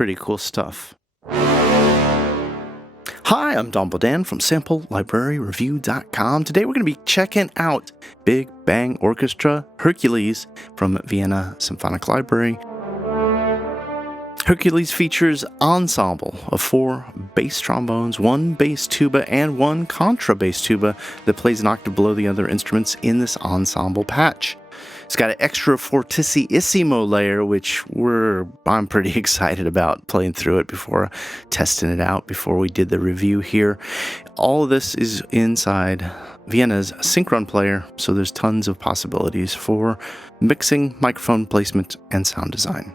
pretty cool stuff. Hi, I'm Don Bodan from SampleLibraryReview.com. Today we're going to be checking out Big Bang Orchestra Hercules from Vienna Symphonic Library. Hercules features ensemble of 4 bass trombones, 1 bass tuba, and 1 contrabass tuba that plays an octave below the other instruments in this ensemble patch. It's got an extra fortissimo layer, which I'm pretty excited about playing through it before testing it out before we did the review here. All of this is inside Vienna's Synchron player, so there's tons of possibilities for mixing, microphone placement, and sound design.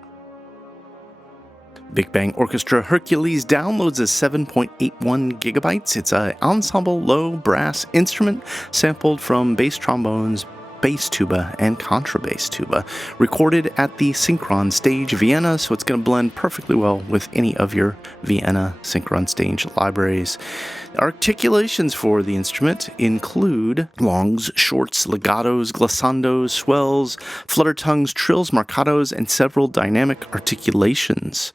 Big Bang Orchestra Hercules downloads as 7.81 gigabytes. It's an ensemble low brass instrument sampled from bass trombones, bass tuba, and contrabass tuba. Recorded at the Synchron Stage Vienna, so it's going to blend perfectly well with any of your Vienna Synchron Stage libraries. Articulations for the instrument include longs, shorts, legatos, glissandos, swells, flutter tongues, trills, marcatos, and several dynamic articulations,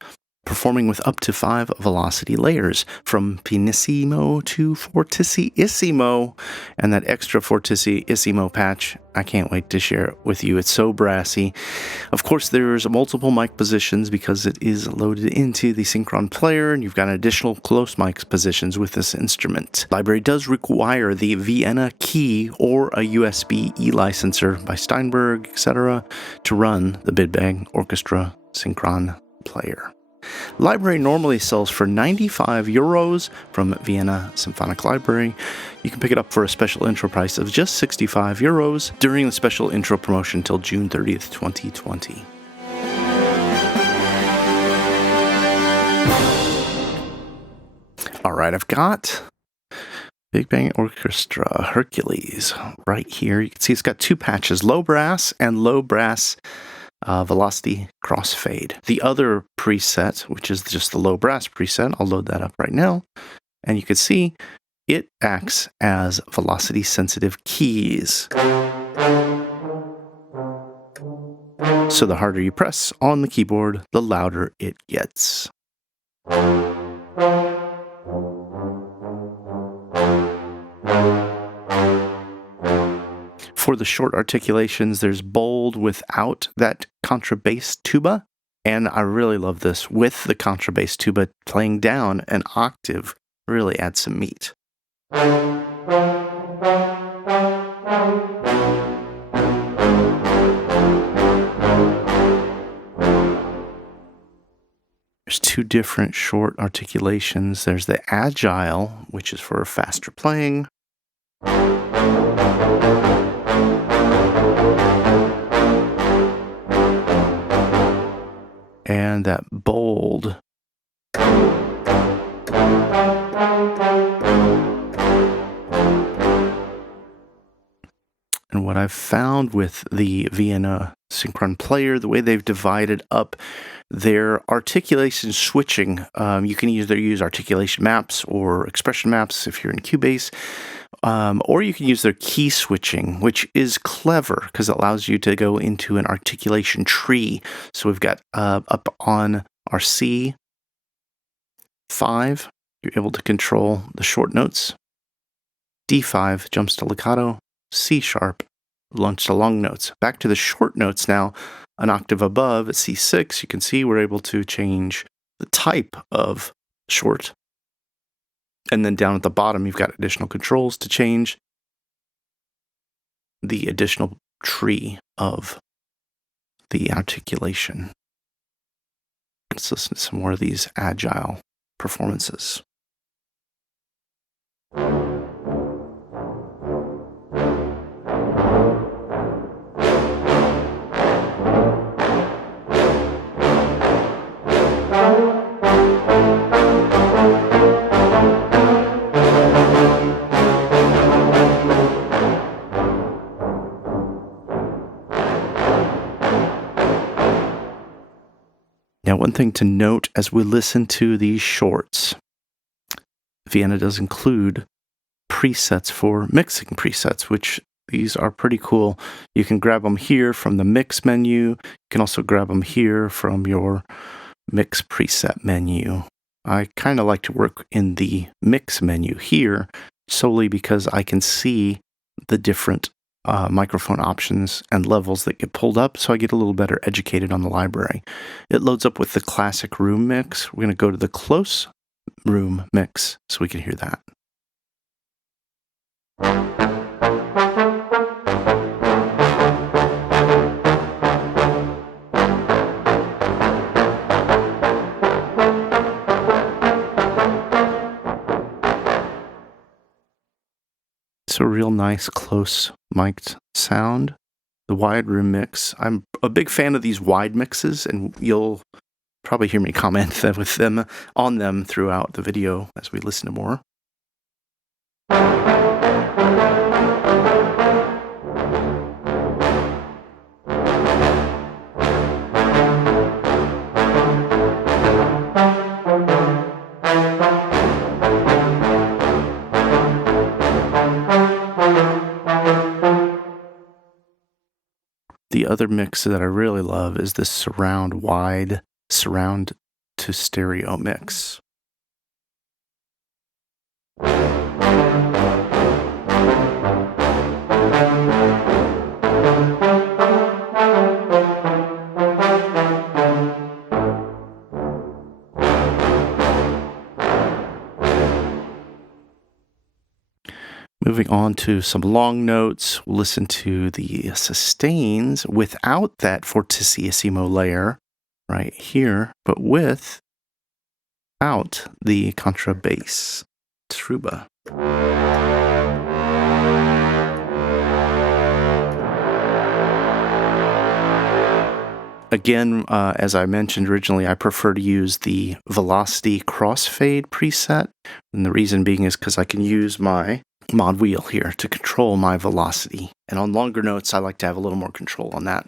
performing with up to 5 velocity layers, from pianissimo to fortissimo, and that extra fortissimo patch, I can't wait to share it with you. It's so brassy. Of course, there's multiple mic positions because it is loaded into the Synchron player, and you've got additional close mic positions with this instrument. Library does require the Vienna key or a USB e-licenser by Steinberg, etc., to run the Big Bang Orchestra Synchron player. Library normally sells for €95 from Vienna Symphonic Library. You can pick it up for a special intro price of just €65 during the special intro promotion until June 30th, 2020. All right, I've got Big Bang Orchestra Hercules right here. You can see it's got 2 patches, low brass and low brass velocity crossfade. The other preset, which is just the low brass preset, I'll load that up right now, and you can see it acts as velocity sensitive keys. So the harder you press on the keyboard, the louder it gets. For the short articulations, there's bold without that contrabass tuba, and I really love this with the contrabass tuba playing down an octave. Really adds some meat. There's 2 different short articulations. There's the agile, which is for faster playing. And that bold. And what I've found with the Vienna Synchron player, the way they've divided up their articulation switching, you can either use articulation maps or expression maps if you're in Cubase, or you can use their key switching, which is clever because it allows you to go into an articulation tree. So we've got up on our C5, you're able to control the short notes. D5 jumps to legato. C sharp launch to long notes. Back to the short notes now, an octave above at C6, you can see we're able to change the type of short. And then down at the bottom, you've got additional controls to change the additional tree of the articulation. Let's listen to some more of these agile performances. Now, one thing to note as we listen to these shorts, Vienna does include presets for mixing presets, which these are pretty cool. You can grab them here from the mix menu. You can also grab them here from your mix preset menu. I kind of like to work in the mix menu here solely because I can see the different microphone options and levels that get pulled up, so I get a little better educated on the library. It loads up with the classic room mix. We're going to go to the close room mix so we can hear that. It's a real nice close mic'd sound. The wide room mix, I'm a big fan of these wide mixes, and you'll probably hear me comment with them on them throughout the video as we listen to more. The other mix that I really love is this surround to stereo mix. Moving on to some long notes, we'll listen to the sustains without that fortissimo layer right here, but without the contrabass tuba. Again, as I mentioned originally, I prefer to use the velocity crossfade preset, and the reason being is because I can use my mod wheel here to control my velocity. And on longer notes, I like to have a little more control on that.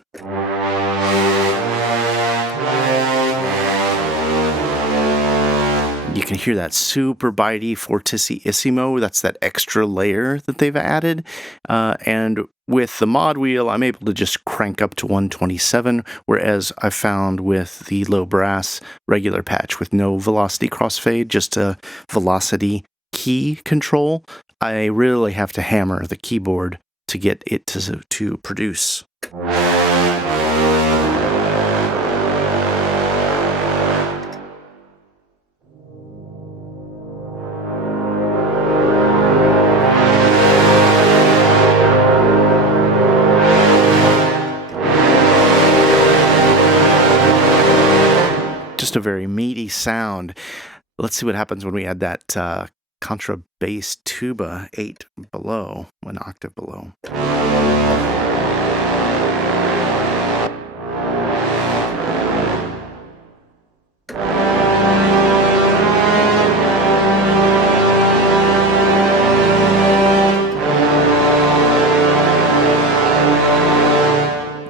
You can hear that super bitey fortissimo. That's that extra layer that they've added. And with the mod wheel, I'm able to just crank up to 127, whereas I found with the low brass regular patch with no velocity crossfade, just a velocity key control, I really have to hammer the keyboard to get it to produce. Just a very meaty sound. Let's see what happens when we add that contrabass tuba 8 below, an octave below.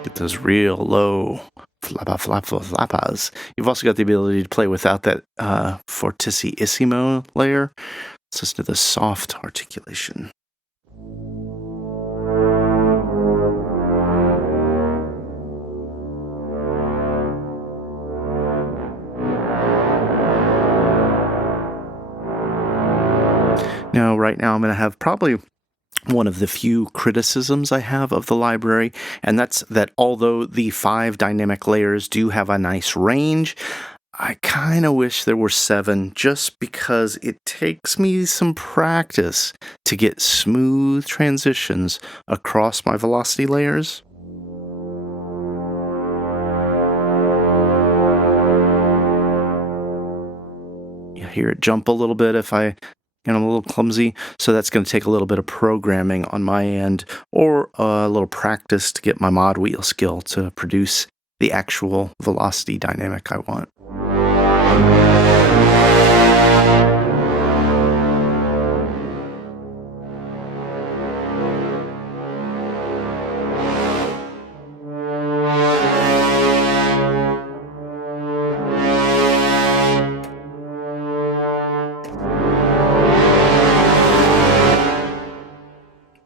Get those real low flappas. You've also got the ability to play without that fortissimo layer. Let's listen to the soft articulation. Now, right now, I'm going to have probably one of the few criticisms I have of the library, and that's that although the 5 dynamic layers do have a nice range, I kind of wish there were 7, just because it takes me some practice to get smooth transitions across my velocity layers. You hear it jump a little bit if I'm a little clumsy, so that's going to take a little bit of programming on my end, or a little practice to get my mod wheel skill to produce the actual velocity dynamic I want.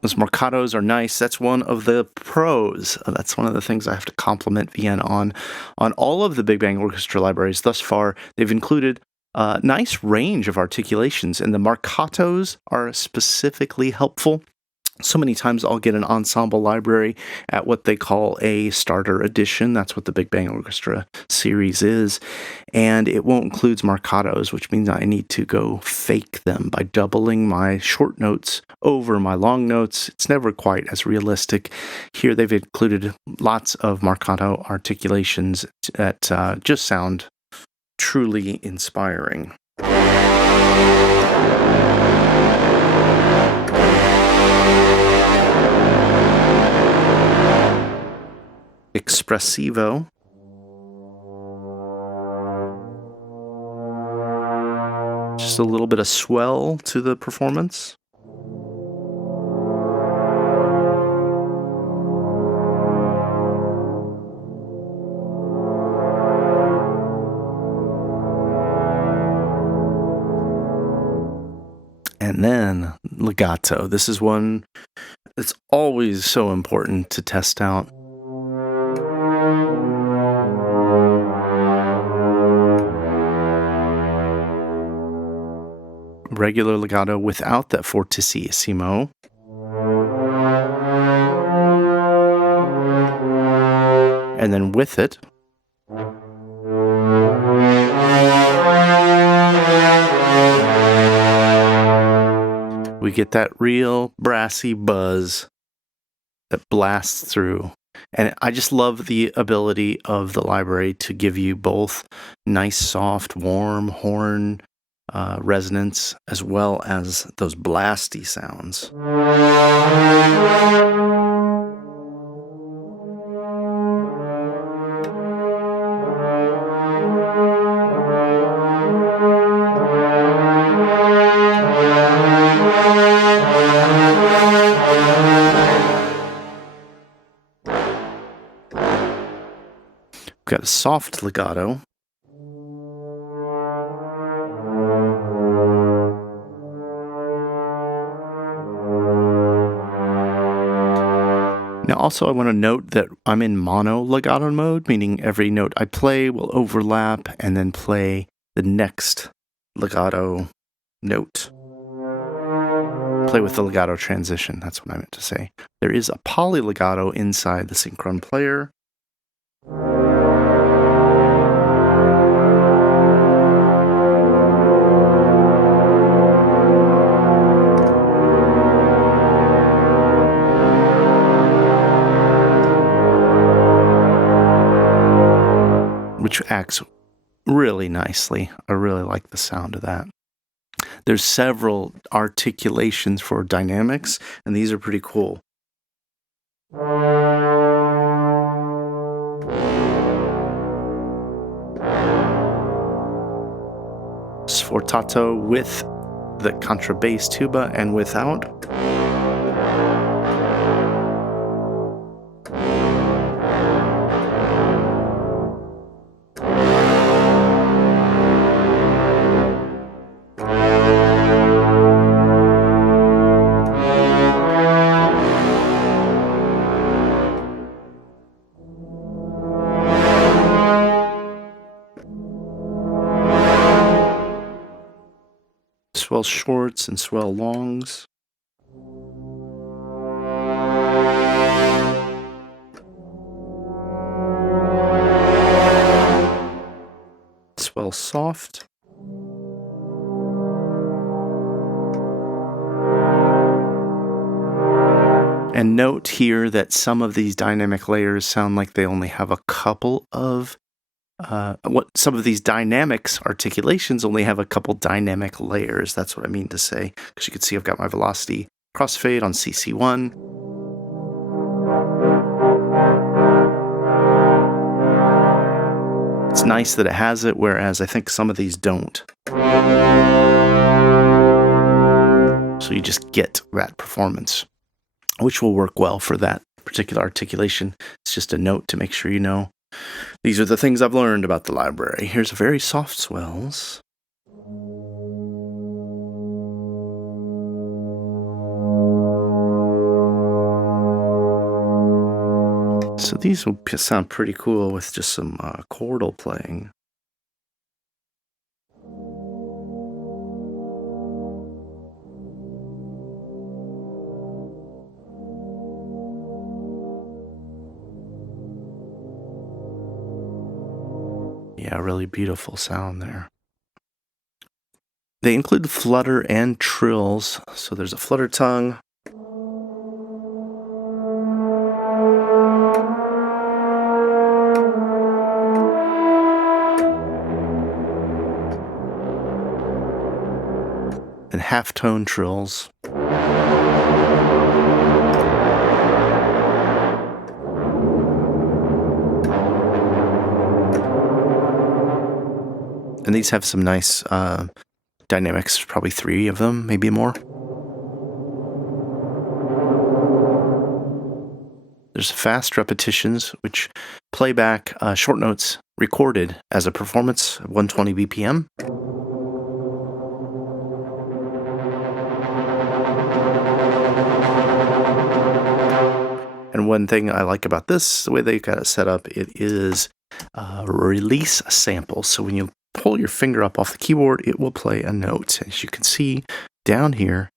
Those marcatos are nice. That's one of the pros. That's one of the things I have to compliment Vienna on. On all of the Big Bang Orchestra libraries thus far, they've included a nice range of articulations, and the marcatos are specifically helpful. So many times I'll get an ensemble library at what they call a starter edition. That's what the Big Bang Orchestra series is. And it won't include marcatos, which means I need to go fake them by doubling my short notes over my long notes. It's never quite as realistic. Here they've included lots of marcato articulations that just sound truly inspiring. Espressivo. Just a little bit of swell to the performance. And then legato. This is one that's always so important to test out. Regular legato without that fortissimo. And then with it, we get that real brassy buzz that blasts through. And I just love the ability of the library to give you both nice, soft, warm horn resonance, as well as those blasty sounds. We've got a soft legato. Now, also, I want to note that I'm in mono legato mode, meaning every note I play will overlap and then play the next legato note. Play with the legato transition, that's what I meant to say. There is a polylegato inside the synchron player. Which acts really nicely. I really like the sound of that. There's several articulations for dynamics, and these are pretty cool. Sforzato with the contrabass tuba and without. Swell shorts and swell longs. Swell soft. And note here that some of these dynamic layers sound like they only have a couple of some of these dynamics articulations only have a couple dynamic layers. That's what I mean to say. Because you can see I've got my velocity crossfade on CC1. It's nice that it has it, whereas I think some of these don't. So you just get that performance, which will work well for that particular articulation. It's just a note to make sure you know. These are the things I've learned about the library. Here's very soft swells. these will sound pretty cool with just some chordal playing. Yeah, really beautiful sound there. They include flutter and trills. So there's a flutter tongue. And halftone trills. And these have some nice dynamics, probably 3 of them, maybe more. There's fast repetitions, which playback short notes recorded as a performance at 120 BPM. And one thing I like about this, the way they got it set up, it is release sample. So when you pull your finger up off the keyboard, it will play a note, as you can see down here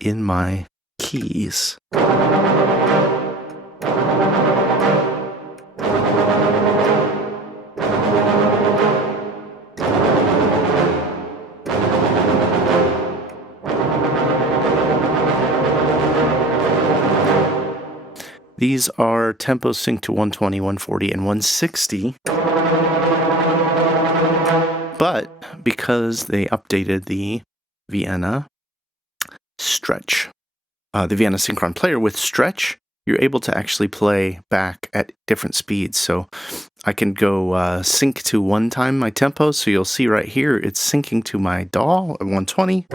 in my keys. These are tempo sync to 120, 140, and 160. But because they updated the Vienna stretch, the Vienna Synchron player with stretch, you're able to actually play back at different speeds. So I can go sync to one time my tempo. So you'll see right here, it's syncing to my DAW at 120.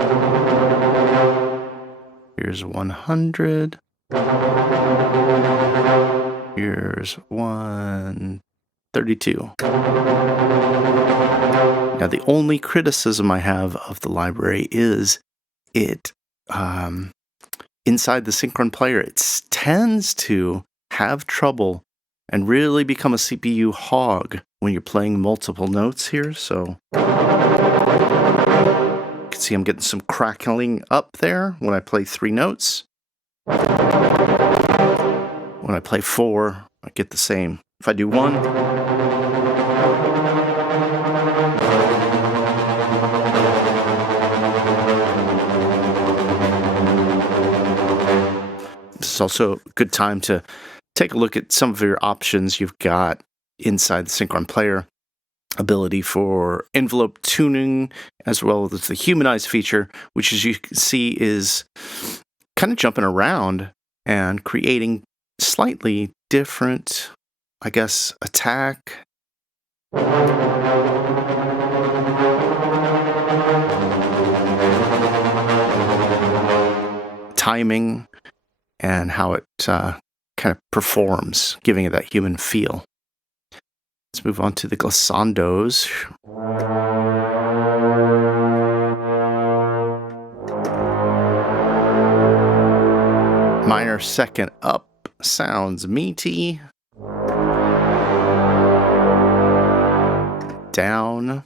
Here's 100. Here's 132. Now, the only criticism I have of the library is it, inside the Synchron player, it tends to have trouble and really become a CPU hog when you're playing multiple notes here. So you can see I'm getting some crackling up there when I play 3 notes. When I play 4, I get the same. If I do 1, this is also a good time to take a look at some of your options you've got inside the Synchron player. Ability for envelope tuning, as well as the humanize feature, which, as you can see, is kind of jumping around and creating slightly different, I guess, attack. Timing and how it kind of performs, giving it that human feel. Let's move on to the Glissandos. Minor second up sounds meaty. Down.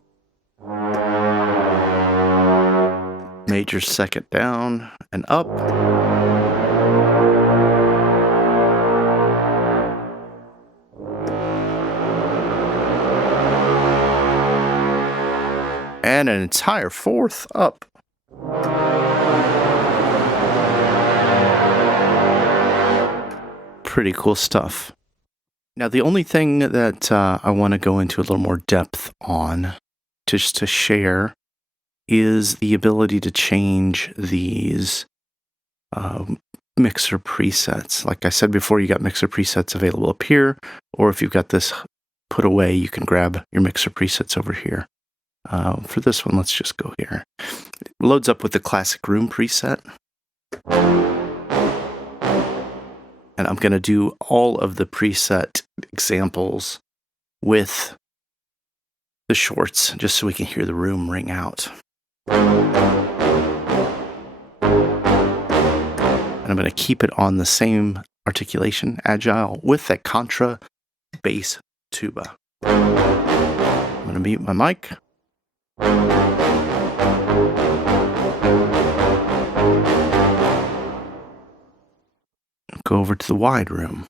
Major second down and up. And an entire fourth up. Pretty cool stuff. Now, the only thing that I want to go into a little more depth on, just to share, is the ability to change these mixer presets. Like I said before, you got mixer presets available up here, or if you've got this put away, you can grab your mixer presets over here. For this one, let's just go here. It loads up with the classic room preset. And I'm going to do all of the preset examples with the shorts, just so we can hear the room ring out. And I'm going to keep it on the same articulation, agile, with that contra bass tuba. I'm going to mute my mic. Go over to the wide room.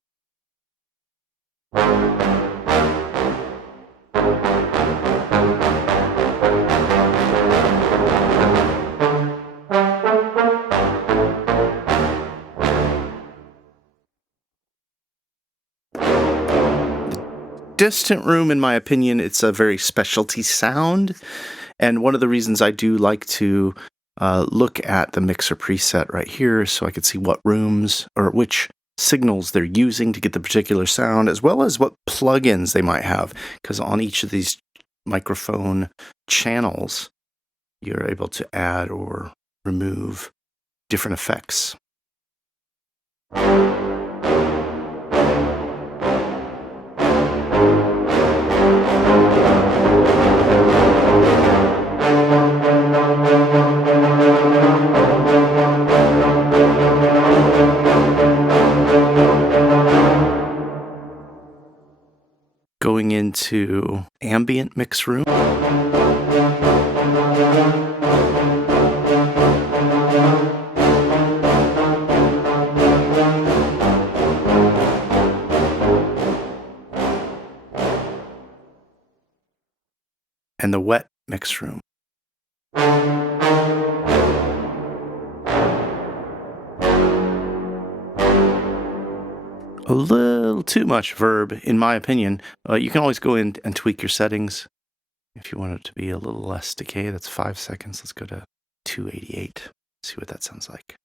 Distant room, in my opinion, it's a very specialty sound, and one of the reasons I do like to look at the mixer preset right here so I can see what rooms or which signals they're using to get the particular sound, as well as what plugins they might have, because on each of these microphone channels you're able to add or remove different effects. Going into Ambient Mix Room. And the Wet Mix Room. A little too much verb, in my opinion. You can always go in and tweak your settings. If you want it to be a little less decay, that's 5 seconds. Let's go to 288. See what that sounds like.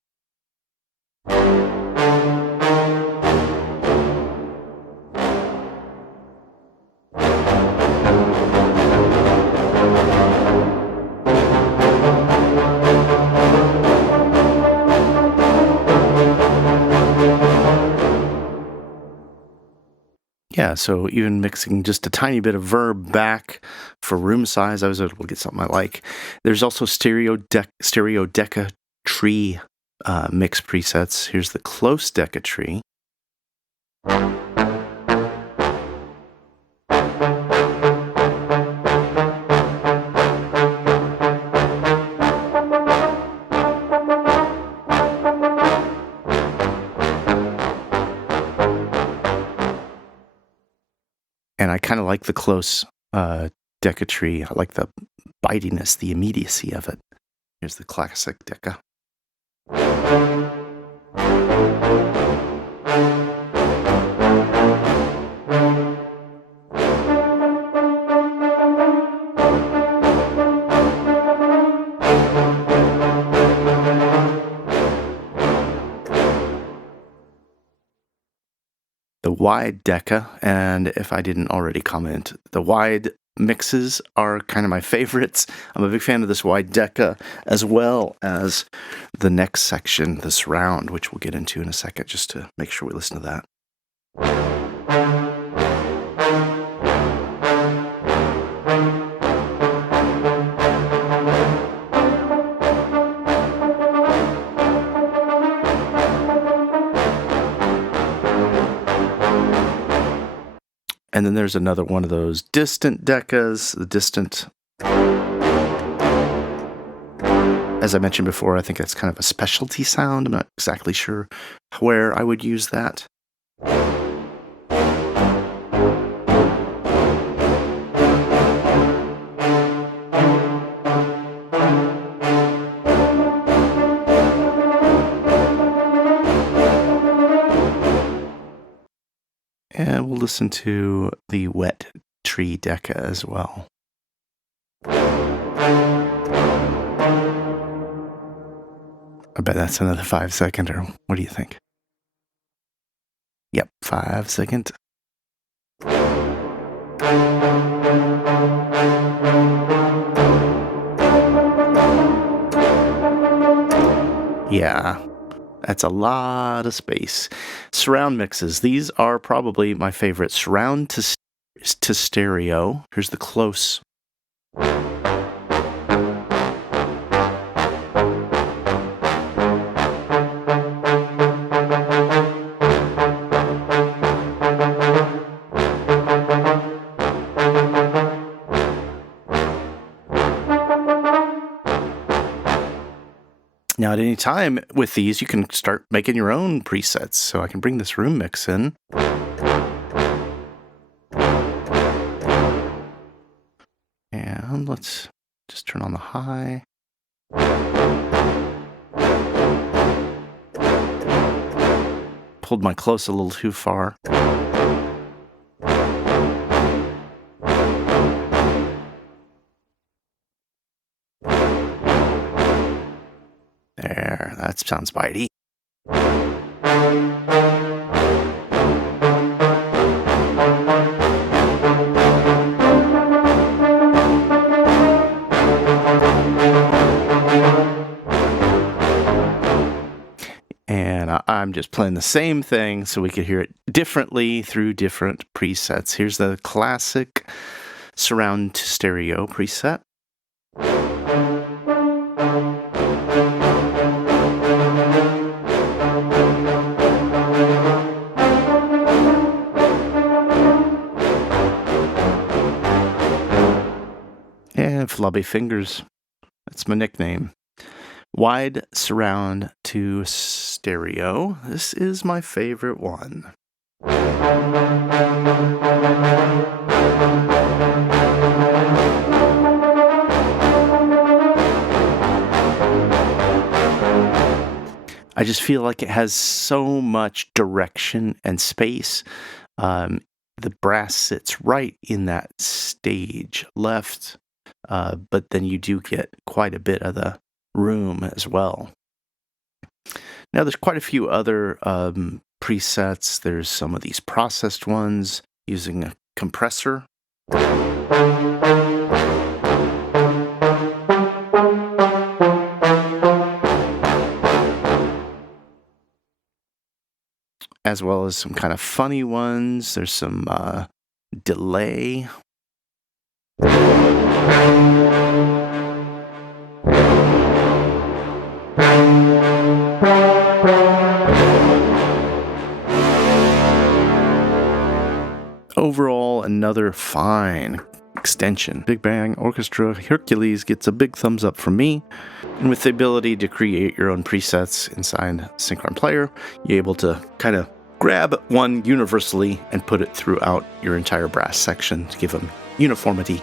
Yeah, so even mixing just a tiny bit of verb back for room size, I was able to get something I like. There's also stereo deca tree mix presets. Here's the close deca tree. And I kind of like the close deca tree. I like the bitiness, the immediacy of it. Here's the classic deca. The wide deca, and if I didn't already comment, the wide mixes are kind of my favorites. I'm a big fan of this wide deca, as well as the next section, the surround, which we'll get into in a second, just to make sure we listen to that. And then there's another one of those distant decas, the distant. As I mentioned before, I think that's kind of a specialty sound. I'm not exactly sure where I would use that. And we'll listen to the wet tree deca as well. I bet that's another 5 second, or what do you think? Yep, 5 second. Yeah. That's a lot of space. Surround mixes. These are probably my favorite. Surround to stereo. Here's the close. Now, at any time with these, you can start making your own presets. So I can bring this room mix in. And let's just turn on the high. Pulled my close a little too far. There, that sounds bitey. And I'm just playing the same thing so we could hear it differently through different presets. Here's the classic surround to stereo preset. And Flubby Fingers, that's my nickname. Wide surround to stereo. This is my favorite one. I just feel like it has so much direction and space. The brass sits right in that stage left, but then you do get quite a bit of the room as well. Now there's quite a few other presets. There's some of these processed ones using a compressor. As well as some kind of funny ones. There's some delay. Overall, another fine extension. Big Bang Orchestra Hercules gets a big thumbs up from me. And with the ability to create your own presets inside Synchron Player, you're able to kind of grab one universally and put it throughout your entire brass section to give them uniformity.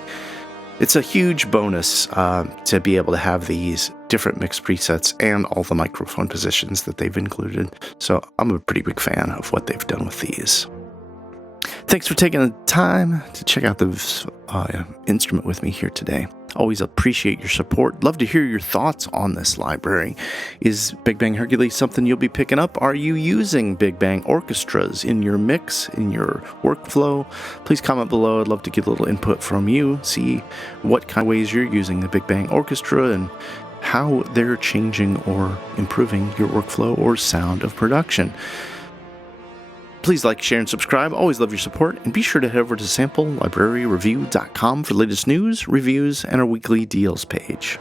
It's a huge bonus to be able to have these different mix presets and all the microphone positions that they've included. So I'm a pretty big fan of what they've done with these. Thanks for taking the time to check out this instrument with me here today. Always appreciate your support. Love to hear your thoughts on this library. Is Big Bang Hercules something you'll be picking up? Are you using Big Bang orchestras in your mix, in your workflow? Please comment below. I'd love to get a little input from you. See what kind of ways you're using the Big Bang Orchestra and how they're changing or improving your workflow or sound of production. Please like, share, and subscribe. Always love your support. And be sure to head over to samplelibraryreview.com for the latest news, reviews, and our weekly deals page.